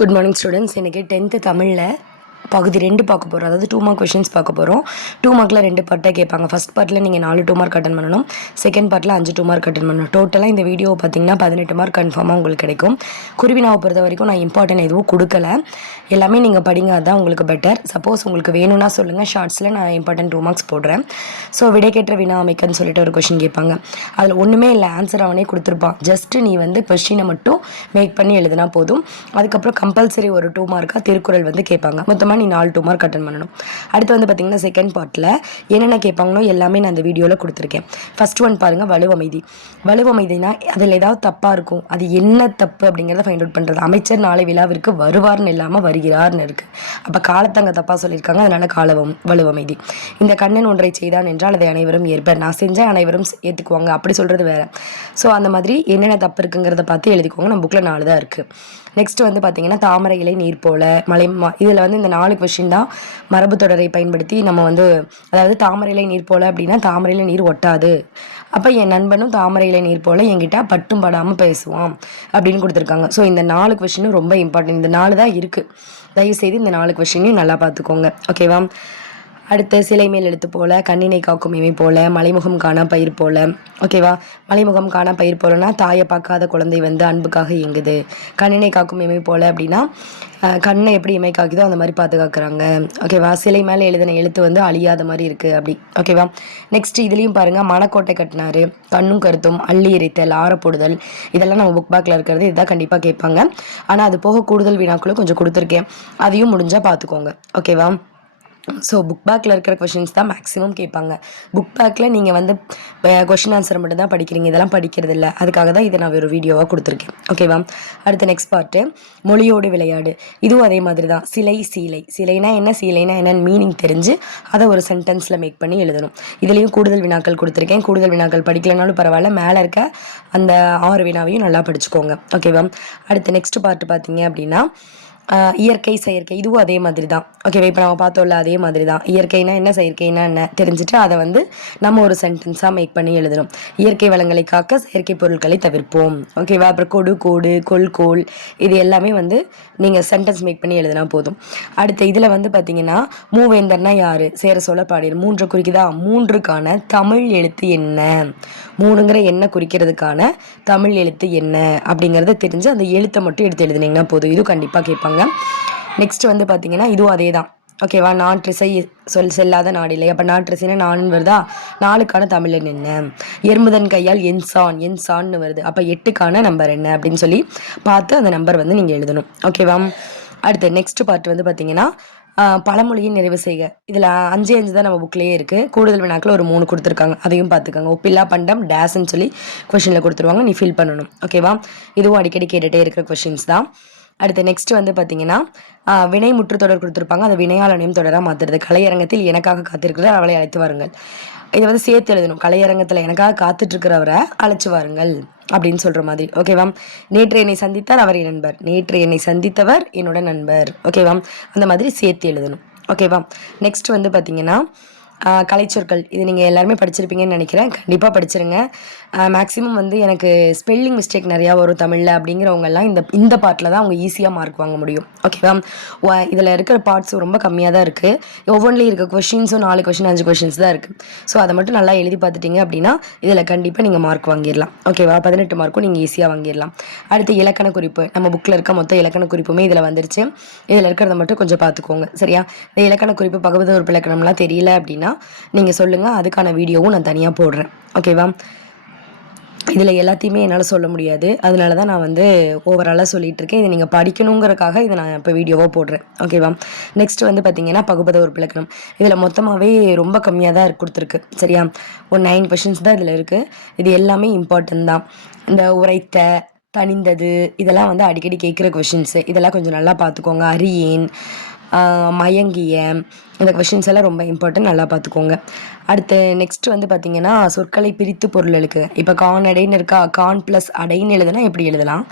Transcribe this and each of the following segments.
Good morning students. இன்றைக்கி 10th தமிழில் பகுதி 2 பார்க்க போகிறோம். அதாவது 2 மார்க் கொஷின்ஸ் பார்க்க போகிறோம். 2 மார்க்கில் 2 பார்ட்டாக கேட்பாங்க. ஃபஸ்ட் பார்ட்டில் நீங்கள் 4 2 மார்க் அட்டன் பண்ணணும். செகண்ட் பார்ட்டில் 5 2 மார்க் அட்டன் பண்ணணும். டோட்டலாக இந்த வீடியோ பார்த்தீங்கன்னா 18 மார்க் கன்ஃபார்மாக உங்களுக்கு கிடைக்கும். குருவினாவை பொறுத்த வரைக்கும் நான் இம்பார்ட்டன்ட் எதுவும் கொடுக்கல. எல்லாமே நீங்கள் படிங்க, அதுதான் உங்களுக்கு பெட்டர். சப்போஸ் உங்களுக்கு வேணும்னா சொல்லுங்கள், ஷார்ட்ஸில் நான் இம்பார்ட்டன்ட் 2 மார்க்ஸ் போடுறேன். ஸோ விடைக்கேற்ற வினா அமைக்கன்னு சொல்லிட்டு ஒரு கொஷின் கேட்பாங்க. அதில் ஒன்றுமே இல்லை, ஆன்சர் அவனே கொடுத்துருப்பான். ஜஸ்ட்டு நீ வந்து கொஷினை மட்டும் மேக் பண்ணி எழுதினா போதும். அதுக்கப்புறம் கம்பல்சரி ஒரு 2 மார்க்காக திருக்குறள் வந்து கேட்பாங்க. மொத்தமாக நீ 4 2 மார்க் அட்டன் பண்ணணும். அடுத்து வந்து பார்த்திங்கன்னா செகண்ட் பார்ட்டில் என்னென்ன கேட்பாங்களோ எல்லாமே நான் அந்த வீடியோவில் கொடுத்துருக்கேன். ஃபஸ்ட் ஒன் பாருங்கள், வலுவமைதி. வலுவமைதினா அதில் ஏதாவது தப்பாக இருக்கும், அது என்ன தப்பு அப்படிங்கிறத ஃபைண்ட் அவுட் பண்ணுறது. அமைச்சர் நாளை விழாவிற்கு வருவார்னு இல்லாமல் வருகிறார்னு இருக்குது. அப்போ காலத்தங்க தப்பாக சொல்லியிருக்காங்க, அதனால் வலுவமைதி. இந்த கண்ணன் ஒன்றை செய்தான் என்றால் அதை அனைவரும் ஏற்பர். நான் செஞ்சால் அனைவரும் ஏற்றுக்குவாங்க, அப்படி சொல்கிறது வேறு. ஸோ அந்த மாதிரி என்னென்ன தப்பு இருக்குங்கிறத பார்த்து எழுதிக்கோங்க. நம்ம புக்கில் 4 தான் இருக்குது. நெக்ஸ்ட் வந்து பார்த்திங்கன்னா தாமரை இலை நீர் போல இதில் வந்து இந்த 4 கொஷின் தான் மரபு தொடரை பயன்படுத்தி நம்ம வந்து, அதாவது தாமரை இலை நீர் போல அப்படின்னா தாமரையில் நீர் ஒட்டாது. அப்போ என் நண்பனும் தாமரை இலை நீர் போல என்கிட்ட பட்டும் படாமல் பேசுவான் அப்படின்னு கொடுத்துருக்காங்க. ஸோ இந்த 4 கொஷினும் ரொம்ப இம்பார்ட்டன்ட். இந்த 4 தான் இருக்குது. தயவுசெய்து இந்த 4 கொஷினையும் நல்லா பார்த்துக்கோங்க. ஓகேவா? அடுத்து சிலை மேல் எழுத்து போல, கண்ணினை காக்கும் இமை போல, மலைமுகம் காணா பயிர் போல. ஓகேவா? மலைமுகம் காணா பயிர் போலனா தாயை பார்க்காத குழந்தை வந்து அன்புக்காக இயங்குது. கண்ணினை காக்கும் இமை போல அப்படின்னா கண்ணை எப்படி இமை காக்குதோ அந்த மாதிரி பார்த்து காக்குறாங்க. ஓகேவா? சிலை மேலே எழுதின எழுத்து வந்து அழியாத மாதிரி இருக்குது அப்படி. ஓகேவா? நெக்ஸ்ட் இதுலேயும் பாருங்கள், மணக்கோட்டை கட்டினாரு, கண்ணும் கருத்தும், அள்ளி எரித்தல், ஆறப்போடுதல், இதெல்லாம் நம்ம புக் பேக்கில் இருக்கிறது. இதுதான் கண்டிப்பாக கேட்பாங்க. ஆனால் அது போக கூடுதல் வினாக்களும் கொஞ்சம் கொடுத்துருக்கேன், அதையும் முடிஞ்சால் பார்த்துக்கோங்க. ஓகேவா? ஸோ புக் பேக்கில் இருக்கிற கொஷின்ஸ் தான் மேக்ஸிமம் கேட்பாங்க. புக் பேக்கில் நீங்கள் வந்து கொஷின் ஆன்சரை மட்டும் தான் படிக்கிறீங்க, இதெல்லாம் படிக்கிறது இல்லை. அதுக்காக தான் இதை நான் ஒரு வீடியோவாக கொடுத்துருக்கேன். ஓகேவா? அடுத்த நெக்ஸ்ட் பார்ட்டு மொழியோடு விளையாடு. இதுவும் அதே மாதிரி தான். சிலை சீலை, சிலைனா என்ன சீலைனா என்னன்னு மீனிங் தெரிஞ்சு அதை ஒரு சென்டென்ஸில் மேக் பண்ணி எழுதணும். இதுலேயும் கூடுதல் வினாக்கள் கொடுத்துருக்கேன். கூடுதல் வினாக்கள் படிக்கலைனாலும் பரவாயில்ல, மேலே இருக்க அந்த 6 வினாவையும் நல்லா படிச்சுக்கோங்க. ஓகேவா? அடுத்த நெக்ஸ்ட் பார்ட்டு பார்த்தீங்க அப்படின்னா இயற்கை செயற்கை, இதுவும் அதே மாதிரி தான். ஓகேவா? இப்போ நம்ம பார்த்தோம்ல, அதே மாதிரி தான். இயற்கைனா என்ன, செயற்கைனா என்ன தெரிஞ்சுட்டு அதை வந்து நம்ம ஒரு சென்டென்ஸாக மேக் பண்ணி எழுதணும். இயற்கை வளங்களை காக்க செயற்கை பொருட்களை தவிர்ப்போம். ஓகேவா? அப்புறம் கொடு கோடு கொள் கோல், இது எல்லாமே வந்து நீங்கள் சென்டென்ஸ் மேக் பண்ணி எழுதினா போதும். அடுத்து இதில் வந்து பார்த்தீங்கன்னா மூவேந்தர்னா யார், சேர சோழ பாடியர். 3 குறிக்குதா? 3க்கான தமிழ் எழுத்து என்ன, 3ங்கிற என்ன குறிக்கிறதுக்கான தமிழ் எழுத்து என்ன அப்படிங்கிறத தெரிஞ்சு அந்த எழுத்தை மட்டும் எடுத்து எழுதுனீங்கன்னா போதும். இது கண்டிப்பாக கேட்பாங்க. நெக்ஸ்ட் வந்து பார்த்தீங்கன்னா இதுவும் அதே தான். ஓகேவா? நாற்றிசை செல்லாத நாடில்லை. அப்போ நாற்றிசைனா நானுன்னு வருதா? 4க்கான தமிழ் என்ன? எறும்புதன் கையால் என்சான்னு வருது. அப்போ 8க்கான நம்பர் என்ன அப்படின்னு சொல்லி பார்த்து அந்த நம்பர் வந்து நீங்கள் எழுதணும். ஓகேவா? அடுத்து நெக்ஸ்ட் பார்ட் வந்து பார்த்தீங்கன்னா பழமொழியை நிறைவு செய்க. இதில் 5 தான் நம்ம புக்லேயே இருக்குது. கூடுதல் வினாக்கள் ஒரு 3 கொடுத்துருக்காங்க, அதையும் பார்த்துக்கோங்க. ஒப்பில்லா பண்டம் டேஸ்ன்னு சொல்லி கொஷினில் கொடுத்துருவாங்க, நீ ஃபில் பண்ணணும். ஓகேவா? இதுவும் அடிக்கடி கேட்டுகிட்டே இருக்கிற கொஷின்ஸ் தான். அடுத்து நெக்ஸ்ட் வந்து பார்த்தீங்கன்னா வினை முற்று தொடர் கொடுத்துருப்பாங்க, அதை வினையாளனையும் தொடராக மாற்றுறது. கலையரங்கத்தில் எனக்காக காத்திருக்கிறார், அவளை அழைத்து வாருங்கள். இதை வந்து சேர்த்து எழுதணும். கலையரங்கத்தில் எனக்காக காத்துட்ருக்கிறவரை அழைச்சி வாருங்கள் அப்படின்னு சொல்கிற மாதிரி. ஓகேவா? நேற்று என்னை சந்தித்தார், அவர் என் நண்பர். நேற்று என்னை சந்தித்தவர் என்னோட நண்பர். ஓகேவா? அந்த மாதிரி சேர்த்து எழுதணும். ஓகேவா? நெக்ஸ்ட் வந்து பார்த்தீங்கன்னா கலைச்சொற்கள். இது நீங்கள் எல்லாருமே படிச்சிருப்பீங்கன்னு நினைக்கிறேன். கண்டிப்பாக படிச்சிருங்க. மேக்ஸிமம் வந்து எனக்கு ஸ்பெல்லிங் மிஸ்டேக் நிறையா வரும் தமிழில் அப்படிங்கிறவங்கெல்லாம் இந்த பார்ட்டில் தான் அவங்க ஈஸியாக மார்க் வாங்க முடியும். ஓகேவா? இதில் இருக்கிற பார்ட்ஸ் ரொம்ப கம்மியாக தான் இருக்குது. ஒவ்வொன்றிலையும் இருக்க கொஷின்ஸும் 4 கொஷின் 5 கொஷின்ஸ் தான் இருக்குது. ஸோ அதை மட்டும் நல்லா எழுதி பார்த்துட்டிங்க அப்படின்னா இதில் கண்டிப்பாக நீங்கள் மார்க் வாங்கிடலாம். ஓகேவா? 18 மார்க்கும் நீங்கள் ஈஸியாக வாங்கிடலாம். அடுத்து இலக்கண குறிப்பு. நம்ம புக்கில் இருக்க மொத்த இலக்கண குறிப்புமே இதில் வந்துருச்சு. இதில் இருக்கிறத மட்டும் கொஞ்சம் பார்த்துக்கோங்க. சரியா? இந்த இலக்கண குறிப்பு பகுதி ஒரு இலக்கணம்லாம் தெரியல அப்படின்னா நீங்கள் சொல்லுங்கள், அதுக்கான வீடியோவும் நான் தனியாக போடுறேன். ஓகேவா? இதில் எல்லாத்தையுமே என்னால் சொல்ல முடியாது, அதனால தான் நான் வந்து ஓவராலாக சொல்லிகிட்டு இருக்கேன். இதை நீங்கள் படிக்கணுங்கிறக்காக இதை நான் இப்போ வீடியோவாக போடுறேன். ஓகேவா? நெக்ஸ்ட் வந்து பார்த்தீங்கன்னா பகுபத ஒரு இலக்கணம். இதில் மொத்தமாகவே ரொம்ப கம்மியாக தான் கொடுத்துருக்கு. சரியா? ஒரு 9 கொஷின்ஸ் தான் இதில் இருக்குது. இது எல்லாமே இம்பார்ட்டன்ட் தான். இந்த உரைத்த, தனிந்தது, இதெல்லாம் வந்து அடிக்கடி கேட்குற கொஷின்ஸு. இதெல்லாம் கொஞ்சம் நல்லா பார்த்துக்கோங்க. அறியேன், மயங்கிய, இந்த கொஷின்ஸ் எல்லாம் ரொம்ப இம்பார்ட்டன்ட், நல்லா பார்த்துக்கோங்க. அடுத்து நெக்ஸ்ட் வந்து பார்த்தீங்கன்னா சொற்களை பிரித்து பொருள் எழுக்கு. இப்போ கான் அடைன்னு இருக்கா, கான் ப்ளஸ் அடைன்னு எழுதுனா எப்படி எழுதலாம்?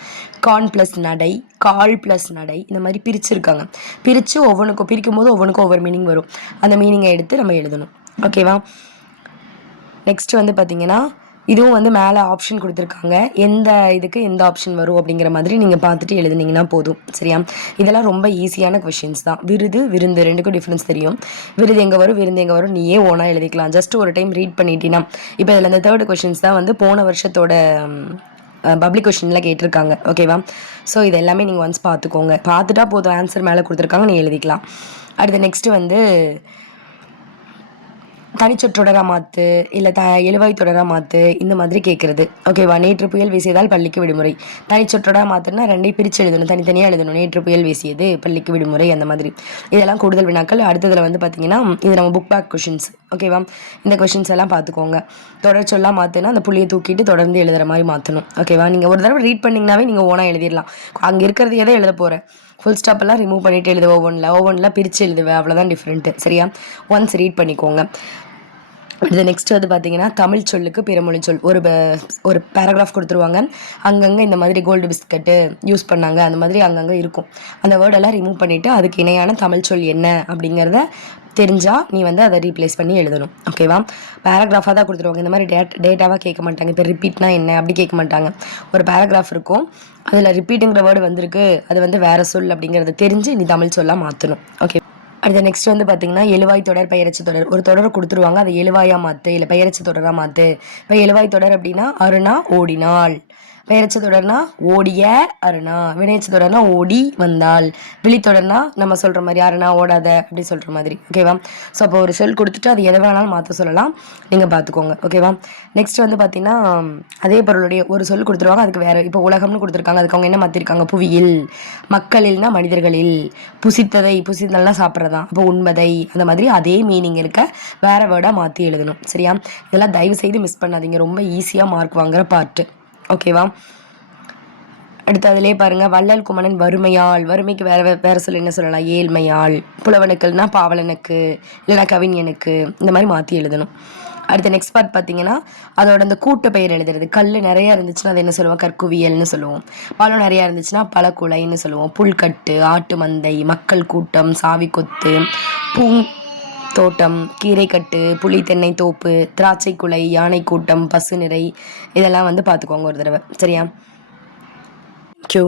கான் ப்ளஸ் நடை, கால் ப்ளஸ் நடை, இந்த மாதிரி பிரிச்சுருக்காங்க. பிரித்து ஒவ்வொன்றுக்கும் பிரிக்கும் போது ஒவ்வொன்றுக்கும் ஒவ்வொரு மீனிங் வரும். அந்த மீனிங்கை எடுத்து நம்ம எழுதணும். ஓகேவா? நெக்ஸ்ட் வந்து பார்த்தீங்கன்னா இதுவும் வந்து மேலே ஆப்ஷன் கொடுத்துருக்காங்க, எந்த இதுக்கு எந்த ஆப்ஷன் வரும் அப்படிங்கிற மாதிரி நீங்கள் பார்த்துட்டு எழுதுனீங்கன்னா போதும். சரியா? இதெல்லாம் ரொம்ப ஈஸியான கொஷின்ஸ் தான். விருது விருந்து ரெண்டுக்கும் டிஃப்ரென்ஸ் தெரியும். விருது எங்கே வரும், விருந்து எங்கே வரும், நீயே ஓனாக எழுதிக்கலாம். ஜஸ்ட் ஒரு டைம் ரீட் பண்ணிட்டீங்கன்னா. இப்போ இதில் இந்த தேர்ட் கொஷின்ஸ் தான் வந்து போன வருஷத்தோட பப்ளிக் கொஷினில் கேட்டிருக்காங்க. ஓகேவா? ஸோ இது எல்லாமே நீங்கள் ஒன்ஸ் பார்த்துக்கோங்க. பார்த்துட்டா போதும், ஆன்சர் மேலே கொடுத்துருக்காங்க, நீ எழுதிக்கலாம். அடுத்து நெக்ஸ்ட்டு வந்து தனிச்சொற்றொடராக மாற்று, இல்லை எழுவாய் தொடராக மாற்று, இந்த மாதிரி கேட்குறது. ஓகேவா? நேற்று புயல் வீசியதால் பள்ளிக்கு விடுமுறை. தனிச்சொற்றொடராக மாற்றுனா ரெண்டையும் பிரித்து எழுதணும், தனித்தனியாக எழுதணும். நேற்று புயல் வீசியது, பள்ளிக்கு விடுமுறை, அந்த மாதிரி. இதெல்லாம் கூடுதல் வினாக்கள். அடுத்ததில் வந்து பார்த்திங்கன்னா இது நம்ம புக் பேக் கொஷின்ஸ். ஓகேவா? இந்த கொஷின்ஸ் எல்லாம் பார்த்துக்கோங்க. தொடர் சொல்லா மாற்றுனா அந்த புள்ளியை தூக்கிட்டு தொடர்ந்து எழுதுகிற மாதிரி மாற்றணும். ஓகேவா? நீங்கள் ஒரு தடவை ரீட் பண்ணிங்கனாவே நீங்கள் ஓனாக எழுதிடலாம். அங்கே இருக்கிறது எதை எழுத போகிறேன், ஃபுல் ஸ்டாப்பெல்லாம் ரிமூவ் பண்ணிவிட்டு எழுதுவேன். ஒவ்வொன்றில் பிரித்து எழுதுவேன், அவ்வளோதான் டிஃப்ரெண்ட்டு. சரியா? ஒன்ஸ் ரீட் பண்ணிக்கோங்க. இது நெக்ஸ்ட் வந்து பார்த்தீங்கன்னா தமிழ் சொல்லுக்கு பிறமொழி சொல். ஒரு பேராகிராஃப் கொடுத்துருவாங்க. அங்கங்கே இந்த மாதிரி கோல்டு பிஸ்கட்டு யூஸ் பண்ணாங்க, அந்த மாதிரி அங்கங்கே இருக்கும். அந்த வேர்டெல்லாம் ரிமூவ் பண்ணிவிட்டு அதுக்கு இணையான தமிழ் சொல் என்ன அப்படிங்கிறத தெரிஞ்சால் நீ வந்து அதை ரீப்ளேஸ் பண்ணி எழுதணும். ஓகேவா? பேராகிராஃபாக தான் கொடுத்துருவாங்க. இந்த மாதிரி டேட்டாவாக கேட்க மாட்டாங்க. இப்போ ரிப்பீட்னா என்ன அப்படி கேட்க மாட்டாங்க. ஒரு பேராகிராஃப் இருக்கும், அதில் ரிப்பீட்டுங்கிற வேர்டு வந்திருக்கு, அது வந்து வேறு சொல் அப்படிங்கிறத தெரிஞ்சு நீ தமிழ் சொல்லாக மாற்றணும். ஓகே. அடுத்த நெக்ஸ்ட் வந்து பார்த்தீங்கன்னா எழுவாய் தொடர் பெயரச்சு தொடர். ஒரு தொடரை கொடுத்துருவாங்க, அதை எழுவாயாக மாற்று இல்லை பெயரச்சு தொடராக மாற்று. இப்போ எழுவாய் தொடர் அப்படின்னா அருணா ஓடினாள். பெயரச்சு தொடர்னா ஓடிய அருணா. வினையச்சு தொடர்னா ஓடி வந்தாள். விழித்தொடர்னா நம்ம சொல்கிற மாதிரி அருணா ஓடாத அப்படி சொல்கிற மாதிரி. ஓகேவா? ஸோ அப்போ ஒரு சொல் கொடுத்துட்டு அது எதை வேணாலும் மாற்ற சொல்லலாம், நீங்கள் பார்த்துக்கோங்க. ஓகேவா? நெக்ஸ்ட் வந்து பார்த்தீங்கன்னா அதே பொருளுடைய ஒரு சொல் கொடுத்துருவாங்க, அதுக்கு வேறு. இப்போ உலகம்னு கொடுத்துருக்காங்க, அதுக்கு அவங்க என்ன மாற்றிருக்காங்க, புவியில். மக்களில்னா மனிதர்களில். புசித்தல்னா சாப்பிட்றதான், அப்போ உண்பதை, அந்த மாதிரி அதே மீனிங் இருக்க வேறு வேர்டாக மாற்றி எழுதணும். சரியா? இதெல்லாம் தயவு செய்து மிஸ் பண்ணாதீங்க, ரொம்ப ஈஸியாக மார்க் வாங்குற பார்ட்டு. ஓகேவா? அடுத்து அதிலே பாருங்கள், வள்ளல் குமணன் வறுமையால். வறுமைக்கு வேறு சொல்ல என்ன சொல்லலாம், ஏழ்மையால். புலவனுக்குன்னா பாவலனுக்கு இல்லைனா கவிஞனுக்கு, இந்த மாதிரி மாற்றி எழுதணும். அடுத்த நெக்ஸ்ட் பார்ட் பார்த்தீங்கன்னா அதோட அந்த கூட்ட பெயர் எழுதுறது. கல் நிறையா இருந்துச்சுன்னா அது என்ன சொல்லுவோம், கற்குவியல்னு சொல்லுவோம். பழம் நிறையா இருந்துச்சுன்னா பழக்குலைன்னு சொல்லுவோம். புல்கட்டு, ஆட்டு மந்தை, மக்கள் கூட்டம், சாவி கொத்து, தோட்டம், கீரைக்கட்டு, புளி தென்னை தோப்பு, திராட்சை குலை, யானை கூட்டம், பசு நிறை, இதெல்லாம் வந்து பார்த்துக்கோங்க ஒரு தடவை. சரியா? கியூ.